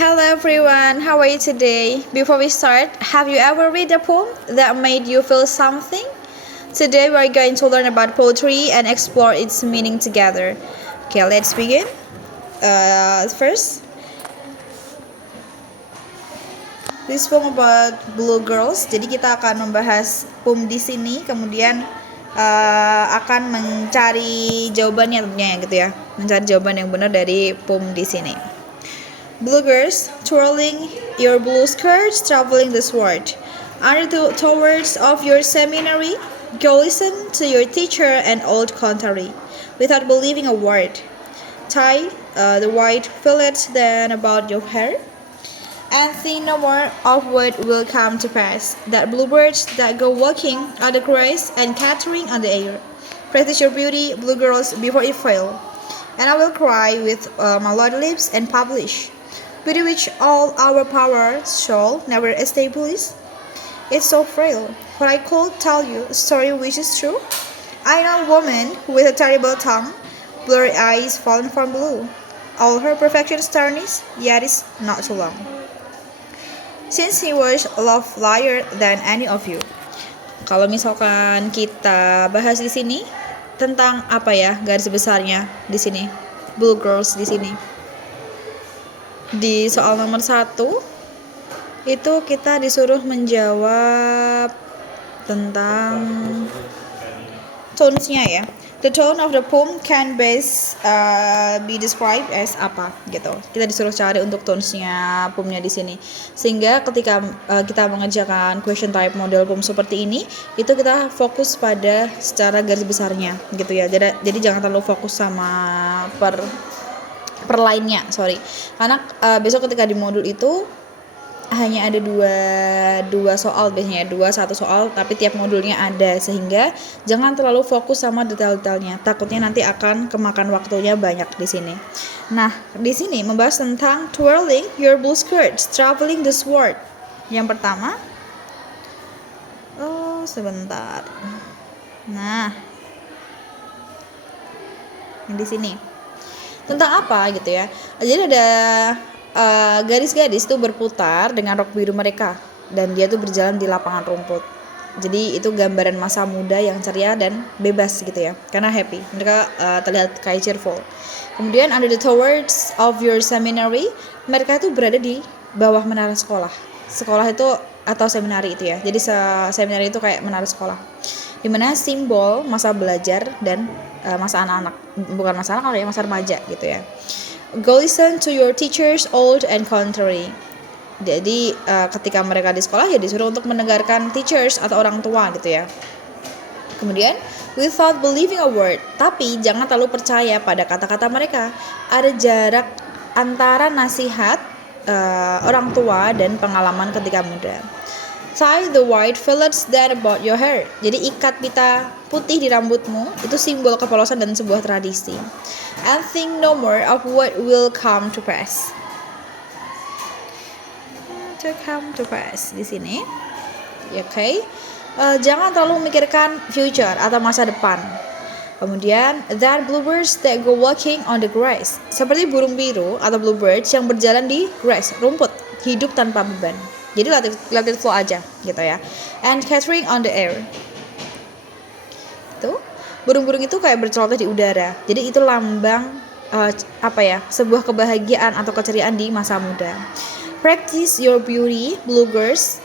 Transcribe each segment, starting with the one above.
Hello everyone, how are you today? Before we start, have you ever read a poem that made you feel something? Today we are going to learn about poetry and explore its meaning together. Okay, let's begin. First, this poem about blue girls. Jadi kita akan membahas poem di sini, kemudian akan mencari jawabannya tentunya ya gitu ya. Mencari jawaban yang benar dari poem di sini. Blue girls, twirling your blue skirts, traveling this world. Under the towers of your seminary, go listen to your teacher and old contrary, without believing a word. Tie the white fillet then about your hair, and think no more of what will come to pass. That bluebirds that go walking on the grass and catering on the air. Practice your beauty, blue girls, before it fail. And I will cry with my loud lips and publish, with which all our power shall never establish. It's so frail, for I could tell you a story which is true. I know a woman with a terrible tongue, blurry eyes fallen from blue. All her perfections tarnished, yet is not too long. Since he was lovelier than any of you. Kalau misalkan kita bahas di sini tentang apa ya garis besarnya di sini, blue girls di sini. Di soal nomor 1 itu kita disuruh menjawab tentang tones-nya ya. The tone of the poem can best be described as apa gitu. Kita disuruh cari untuk tones-nya poemnya di sini. Sehingga ketika kita mengerjakan question type model poem seperti ini, itu kita fokus pada secara garis besarnya gitu ya. Jadi jangan terlalu fokus sama per lainnya, karena besok ketika di modul itu hanya ada dua soal biasanya, satu soal tapi tiap modulnya ada, sehingga jangan terlalu fokus sama detail-detailnya, takutnya nanti akan kemakan waktunya banyak di sini. Nah, di sini membahas tentang twirling your blue skirts, traveling this world. Yang pertama, sebentar. Nah, yang di sini tentang apa gitu ya. Jadi ada garis-garis itu berputar dengan rok biru mereka, dan dia tuh berjalan di lapangan rumput. Jadi itu gambaran masa muda yang ceria dan bebas gitu ya, karena happy. Mereka terlihat kayak cheerful. Kemudian under the towers of your seminary, mereka itu berada di bawah menara sekolah. Sekolah itu atau seminari itu ya. Jadi seminari itu kayak menara sekolah, dimana simbol masa belajar dan masa anak-anak, bukan masa anak ya, masa remaja gitu ya. Go listen to your teachers old and contrary. Jadi ketika mereka di sekolah ya disuruh untuk mendengarkan teachers atau orang tua gitu ya. Kemudian without believing a word, tapi jangan terlalu percaya pada kata-kata mereka. Ada jarak antara nasihat orang tua dan pengalaman ketika muda. Tie the white fillets that about your hair. Jadi ikat pita putih di rambutmu, itu simbol kepolosan dan sebuah tradisi. And think no more of what will come to pass. To come to pass di sini. Okay. Jangan terlalu memikirkan future atau masa depan. Kemudian that bluebirds that go walking on the grass. Seperti burung biru atau bluebirds yang berjalan di grass, rumput, hidup tanpa beban. Jadi latih flow aja gitu ya. And catering on the air. Tuh, burung-burung itu kayak berceloteh di udara. Jadi itu lambang sebuah kebahagiaan atau keceriaan di masa muda. Practice your beauty, blue girls,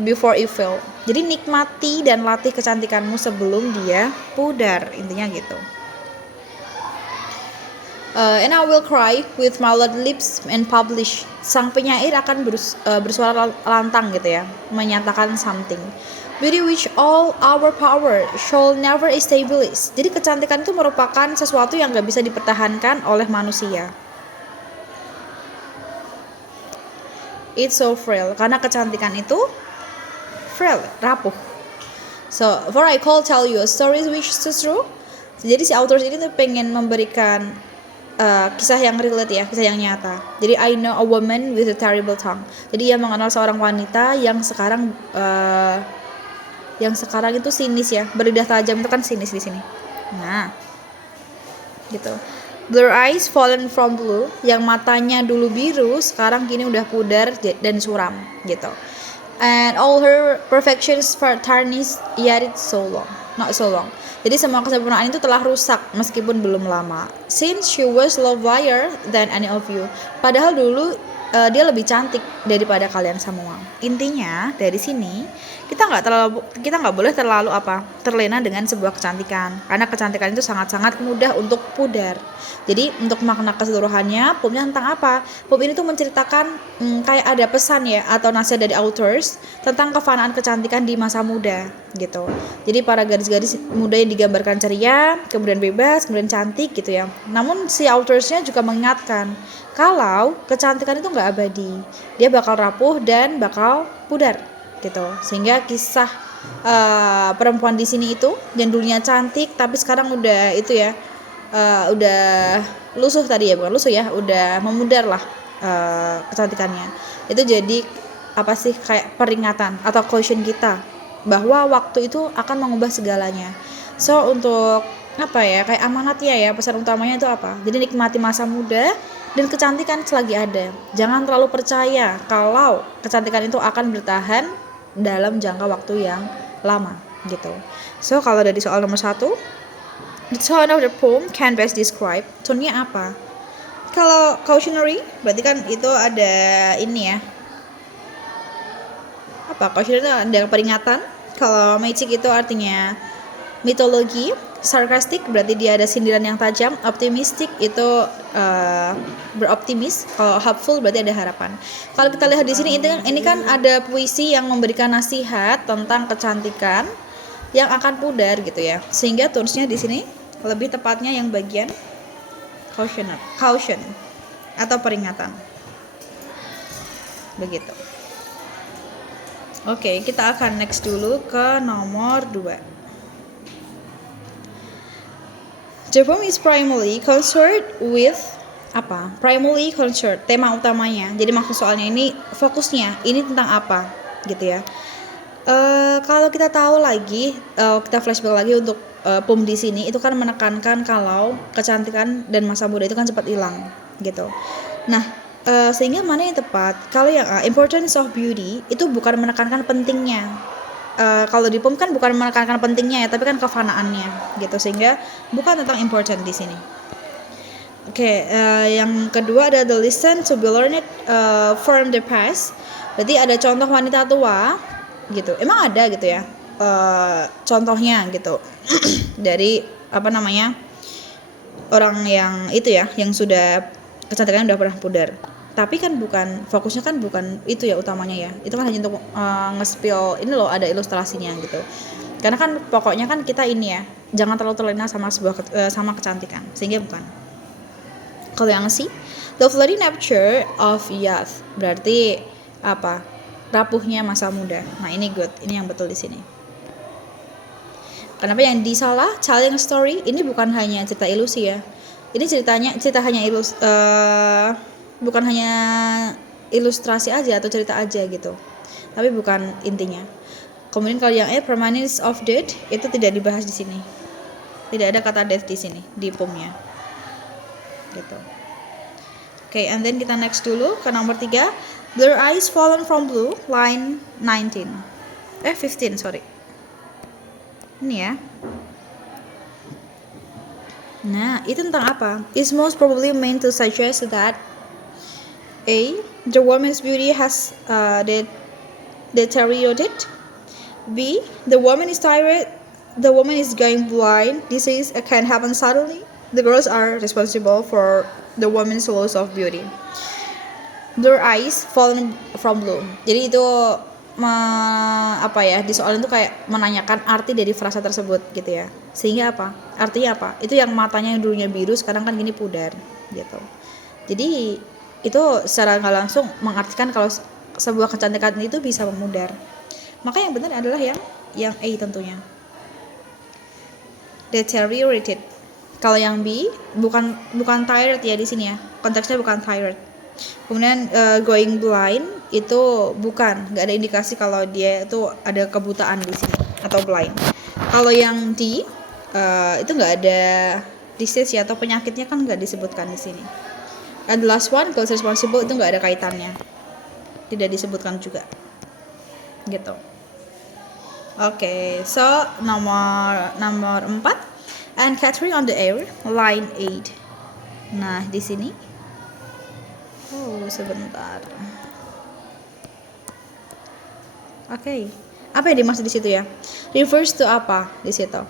before it fail. Jadi nikmati dan latih kecantikanmu sebelum dia pudar, intinya gitu. And I will cry with my loud lips and publish. Sang penyair akan bersuara lantang gitu ya, menyatakan something. Beauty which all our power shall never establish. Jadi kecantikan itu merupakan sesuatu yang gak bisa dipertahankan oleh manusia. It's so frail, karena kecantikan itu frail, rapuh. So, for I call tell you a story which is true. Jadi si author ini tuh pengen memberikan kisah yang relate ya, kisah yang nyata. Jadi I know a woman with a terrible tongue. Jadi ia mengenal seorang wanita yang sekarang itu sinis ya, berlidah tajam itu kan sinis di sini. Nah, gitu. Blue eyes fallen from blue, yang matanya dulu biru sekarang kini udah pudar dan suram gitu. And all her perfections tarnished yet it's so long, not so long. Jadi semua kesempurnaan itu telah rusak meskipun belum lama. Since she was lovelier than any of you. Padahal dulu dia lebih cantik daripada kalian semua. Intinya dari sini kita nggak boleh terlalu terlena dengan sebuah kecantikan, karena kecantikan itu sangat-sangat mudah untuk pudar. Jadi untuk makna keseluruhannya, poemnya tentang apa? Poem ini tuh menceritakan kayak ada pesan ya atau nasihat dari authors tentang kefanaan kecantikan di masa muda gitu. Jadi para gadis-gadis muda yang digambarkan ceria, kemudian bebas, kemudian cantik gitu ya. Namun si authorsnya juga mengingatkan kalau kecantikan itu nggak abadi, dia bakal rapuh dan bakal pudar gitu. Sehingga kisah perempuan di sini itu yang dulunya cantik tapi sekarang udah itu ya, udah lusuh tadi ya, bukan lusuh ya, udah memudar lah kecantikannya. Itu jadi apa sih, kayak peringatan atau caution kita bahwa waktu itu akan mengubah segalanya. So untuk apa ya, kayak amanatnya ya, pesan utamanya itu apa? Jadi nikmati masa muda dan kecantikan selagi ada. Jangan terlalu percaya kalau kecantikan itu akan bertahan dalam jangka waktu yang lama gitu. So kalau dari soal nomor 1, the tone of the poem can best describe. Tone-nya apa? Kalau cautionary berarti kan itu ada ini ya. Apa? Cautionary itu ada peringatan. Kalau magic itu artinya mitologi. Sarcastic berarti dia ada sindiran yang tajam. Optimistic itu beroptimis. Kalau hopeful berarti ada harapan. Kalau kita lihat di sini ini kan ada puisi yang memberikan nasihat tentang kecantikan yang akan pudar gitu ya. Sehingga tulisnya di sini lebih tepatnya yang bagian caution atau peringatan. Begitu. Oke, kita akan next dulu ke nomor 2. The poem is primarily concerned with apa? Primarily concerned, tema utamanya. Jadi maksud soalnya ini fokusnya ini tentang apa gitu ya. Kalau kita tahu lagi, kita flashback lagi untuk poem di sini itu kan menekankan kalau kecantikan dan masa muda itu kan cepat hilang gitu. Nah, sehingga mana yang tepat? Kalau yang importance of beauty itu bukan menekankan pentingnya. Kalau di poem kan bukan menekankan pentingnya ya, tapi kan kefanaannya gitu, sehingga bukan tentang important di sini. Oke, yang kedua ada the lesson to be learned from the past. Berarti ada contoh wanita tua gitu. Emang ada gitu ya contohnya gitu dari apa namanya orang yang itu ya, yang sudah kecantikannya udah pernah pudar. Tapi kan fokusnya kan bukan itu ya utamanya ya. Itu kan hanya untuk nge-spill ini loh, ada ilustrasinya gitu. Karena kan pokoknya kan kita ini ya, jangan terlalu terlena sama sama kecantikan. Sehingga bukan. Kalau yang C, the flooding nature of youth, berarti apa? Rapuhnya masa muda. Nah, ini good. Ini yang betul di sini. Kenapa yang disalah? Telling story ini bukan hanya cerita ilusi ya. Ini cerita hanya bukan hanya ilustrasi aja atau cerita aja gitu, tapi bukan intinya. Kemudian kalau yang permanence of death itu tidak dibahas di sini, tidak ada kata death di sini di poemnya gitu. Okay, and then kita next dulu ke nomor 3, their eyes fallen from blue, line 15 sorry, ini ya. Nah, itu tentang apa? It's most probably meant to suggest that A, the woman's beauty has deteriorated. B, the woman is tired. The woman is going blind. Disease can happen suddenly. The girls are responsible for the woman's loss of beauty. Their eyes fallen from blue. Jadi itu apa ya, di soal itu kayak menanyakan arti dari frasa tersebut gitu ya. Sehingga apa? Artinya apa? Itu yang matanya yang dulunya biru sekarang kan gini pudar gitu. Jadi itu secara nggak langsung mengartikan kalau sebuah kecantikan itu bisa memudar. Maka yang benar adalah yang A tentunya. Deteriorated. Kalau yang B bukan tired ya di sini ya. Konteksnya bukan tired. Kemudian going blind itu nggak ada indikasi kalau dia itu ada kebutaan di sini atau blind. Kalau yang D itu nggak ada disease ya atau penyakitnya kan nggak disebutkan di sini. And the last one, girls responsible, itu nggak ada kaitannya, tidak disebutkan juga gitu. Oke, so nomor 4, and catering on the air, line 8. Nah di sini, sebentar. Oke, apa yang dimaksud di situ ya? Refers to apa di situ?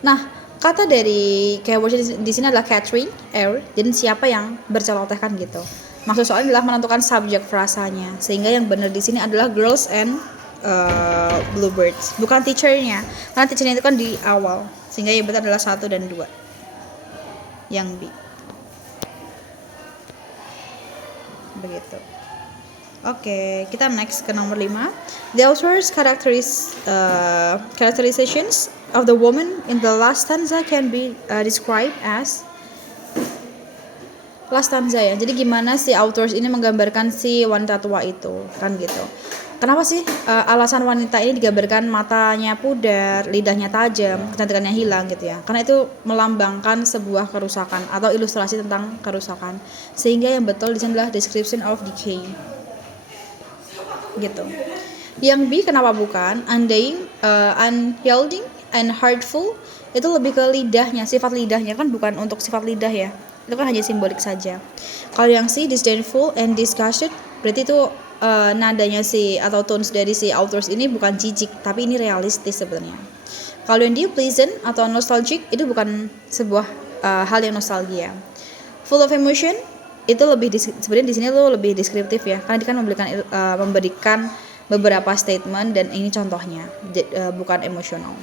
Nah, kata dari keyword di sini adalah catering, air, dan siapa yang berceloteh kan gitu. Maksud soalnya adalah menentukan subjek frasanya, sehingga yang benar di sini adalah girls and bluebirds, bukan teachernya, karena teachernya itu kan di awal, sehingga yang benar adalah 1 dan 2, yang B. Begitu. Oke, kita next ke nomor 5. The author's characterizations of the woman in the last stanza can be described as last stanza ya. Jadi gimana si authors ini menggambarkan si wanita tua itu, kan gitu. Kenapa sih alasan wanita ini digambarkan matanya pudar, lidahnya tajam, kecantikannya hilang gitu ya? Karena itu melambangkan sebuah kerusakan atau ilustrasi tentang kerusakan. Sehingga yang betul di sini adalah description of decay. Gitu. Yang B kenapa bukan? Undying, unyielding, and hurtful itu lebih ke lidahnya, sifat lidahnya kan bukan untuk sifat lidah ya. Itu kan hanya simbolik saja. Kalau yang C disdainful and disgusted berarti itu nadanya si atau tones dari si authors ini bukan jijik tapi ini realistis sebenarnya. Kalau yang D pleasant atau nostalgic itu bukan sebuah hal yang nostalgia. Full of emotion itu lebih sebenarnya di sini tuh lebih deskriptif ya, karena dia kan memberikan beberapa statement dan ini contohnya, bukan emosional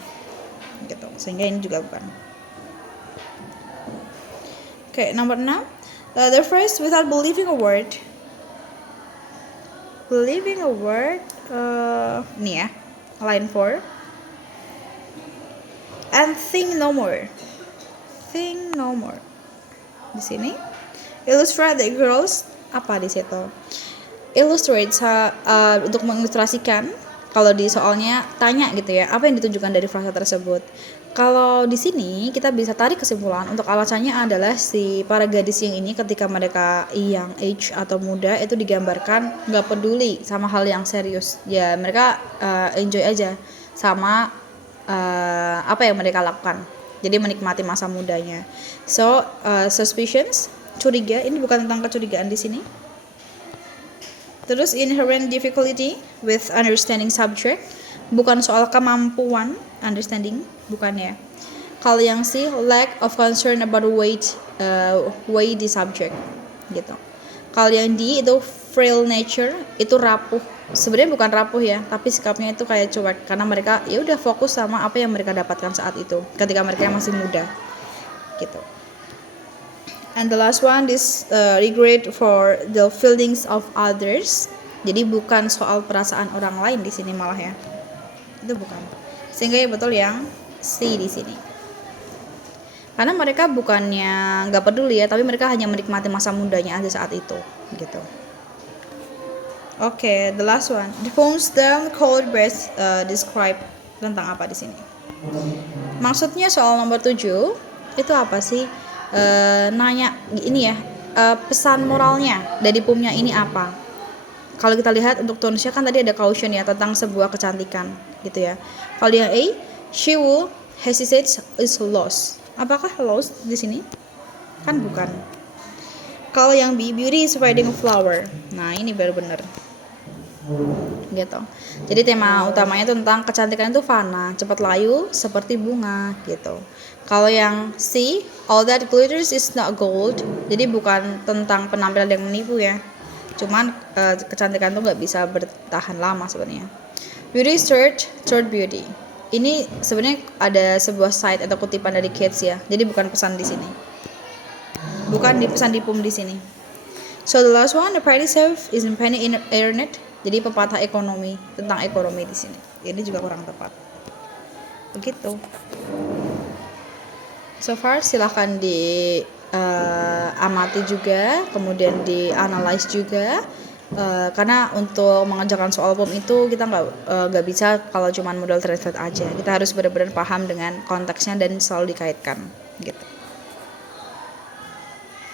gitu, sehingga ini juga bukan. Oke, nomor 6, the phrase without believing a word, ini ya, line 4, and think no more di sini. Illustrate the girls, apa di situ? Illustrate untuk mengilustrasikan. Kalau di soalnya tanya gitu ya, apa yang ditujukan dari frasa tersebut? Kalau di sini kita bisa tarik kesimpulan untuk alasannya adalah si para gadis yang ini ketika mereka young age atau muda itu digambarkan nggak peduli sama hal yang serius. Ya mereka enjoy aja sama apa yang mereka lakukan. Jadi menikmati masa mudanya. So suspicions, curiga, ini bukan tentang kecurigaan di sini. Terus inherent difficulty with understanding subject, bukan soal kemampuan understanding, bukan ya. Kalau yang C lack of concern about weight the subject gitu. Kalau yang D itu frail nature, itu rapuh. Sebenarnya bukan rapuh ya, tapi sikapnya itu kayak cuek karena mereka ya udah fokus sama apa yang mereka dapatkan saat itu ketika mereka masih muda gitu. And the last one is regret for the feelings of others. Jadi bukan soal perasaan orang lain di sini malah ya. Itu bukan. Sehingga ya betul yang C di sini. Karena mereka bukannya nggak peduli ya, tapi mereka hanya menikmati masa mudanya aja saat itu, gitu. Oke, the last one. The poem's down cold breath describe tentang apa di sini? Maksudnya soal nomor 7 itu apa sih? Nanya ini ya, pesan moralnya dari poemnya ini apa? Kalau kita lihat untuk tonesnya kan tadi ada caution ya tentang sebuah kecantikan gitu ya. Kalau yang A, she will hesitate is lost. Apakah lost di sini? Kan bukan. Kalau yang B, beauty is fading flower. Nah ini baru bener gitu. Jadi tema utamanya tentang kecantikan itu fana, cepat layu seperti bunga gitu. Kalau yang C, all that glitters is not gold. Jadi bukan tentang penampilan yang menipu ya. Cuman kecantikan itu nggak bisa bertahan lama sebenarnya. Beauty is third beauty. Ini sebenarnya ada sebuah site atau kutipan dari Keats ya. Jadi bukan pesan di sini. Bukan pesan di poem di sini. So the last one, the pretty self is in penny in internet. Jadi pepatah ekonomi tentang ekonomi di sini. Ini juga kurang tepat. Begitu. So far silahkan diamati juga, kemudian dianalize juga. Karena untuk mengerjakan soal poem itu kita nggak bisa kalau cuma modal translate aja. Kita harus benar-benar paham dengan konteksnya dan selalu dikaitkan. Gitu.